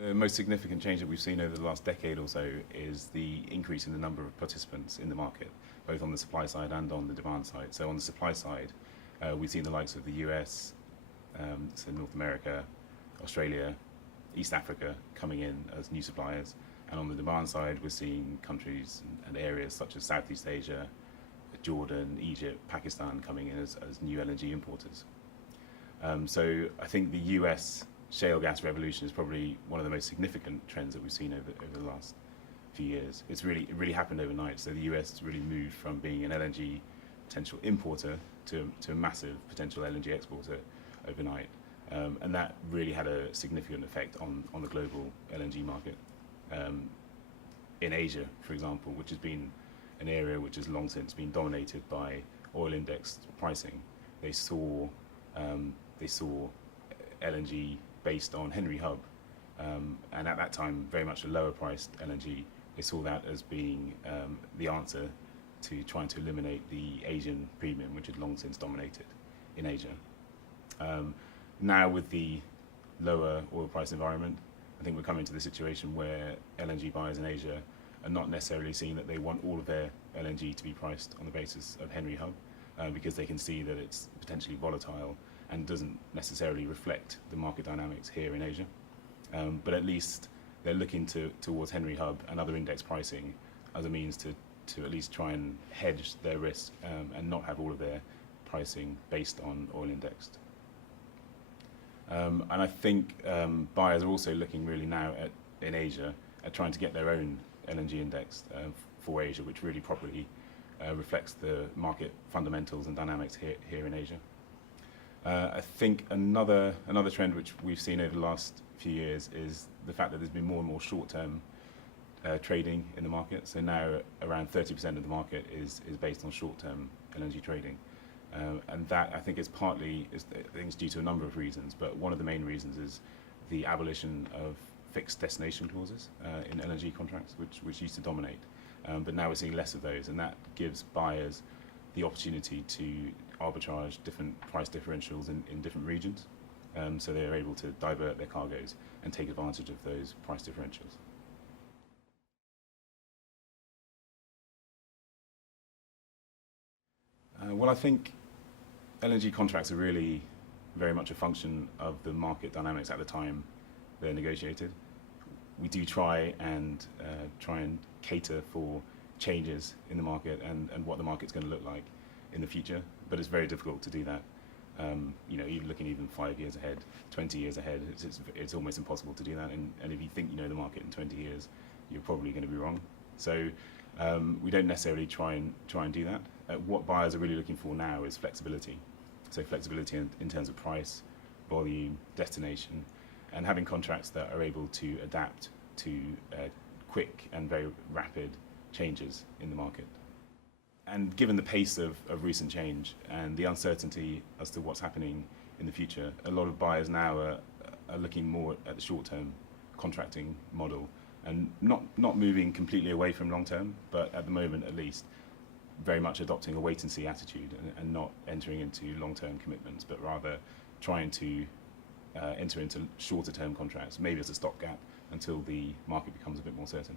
The most significant change that we've seen over the last decade or so is the increase in the number of participants in the market, both on the supply side and on the demand side. So on the supply side, we've seen the likes of the US, so North America, Australia, East Africa coming in as new suppliers. And on the demand side, we're seeing countries and areas such as Southeast Asia, Jordan, Egypt, Pakistan coming in as new LNG importers. So I think the US shale gas revolution is probably one of the most significant trends that we've seen over the last few years. It really happened overnight. So the US really moved from being an LNG potential importer to a massive potential LNG exporter overnight. And that really had a significant effect on the global LNG market. In Asia, for example, which has been an area which has long since been dominated by oil indexed pricing, they saw LNG based on Henry Hub, and at that time very much a lower priced LNG. They saw that as being the answer to trying to eliminate the Asian premium, which had long since dominated in Asia. Now with the lower oil price environment, I think we're coming to the situation where LNG buyers in Asia are not necessarily seeing that they want all of their LNG to be priced on the basis of Henry Hub, because they can see that it's potentially volatile and doesn't necessarily reflect the market dynamics here in Asia. But at least they're looking towards Henry Hub and other index pricing as a means to at least try and hedge their risk, and not have all of their pricing based on oil indexed. And I think buyers are also looking really now in Asia at trying to get their own LNG indexed for Asia, which really properly reflects the market fundamentals and dynamics here in Asia. I think another trend which we've seen over the last few years is the fact that there's been more and more short-term trading in the market. So now around 30% of the market is based on short-term LNG trading. And that, I think, is partly due to a number of reasons, but one of the main reasons is the abolition of fixed destination clauses in LNG contracts, which used to dominate. But now we're seeing less of those, and that gives buyers the opportunity to arbitrage different price differentials in different regions. So they're able to divert their cargoes and take advantage of those price differentials. Well, I think LNG contracts are really very much a function of the market dynamics at the time they're negotiated. We do try and cater for changes in the market and what the market's going to look like in the future, but it's very difficult to do that. Even looking 5 years ahead, 20 years ahead, it's almost impossible to do that. And if you think you know the market in 20 years, you're probably going to be wrong. So we don't necessarily try and do that. What buyers are really looking for now is flexibility. So flexibility in terms of price, volume, destination, and having contracts that are able to adapt to quick and very rapid changes in the market. And given the pace of recent change and the uncertainty as to what's happening in the future, a lot of buyers now are looking more at the short-term contracting model and not moving completely away from long-term, but at the moment at least very much adopting a wait-and-see attitude and not entering into long-term commitments, but rather trying to enter into shorter-term contracts, maybe as a stopgap until the market becomes a bit more certain.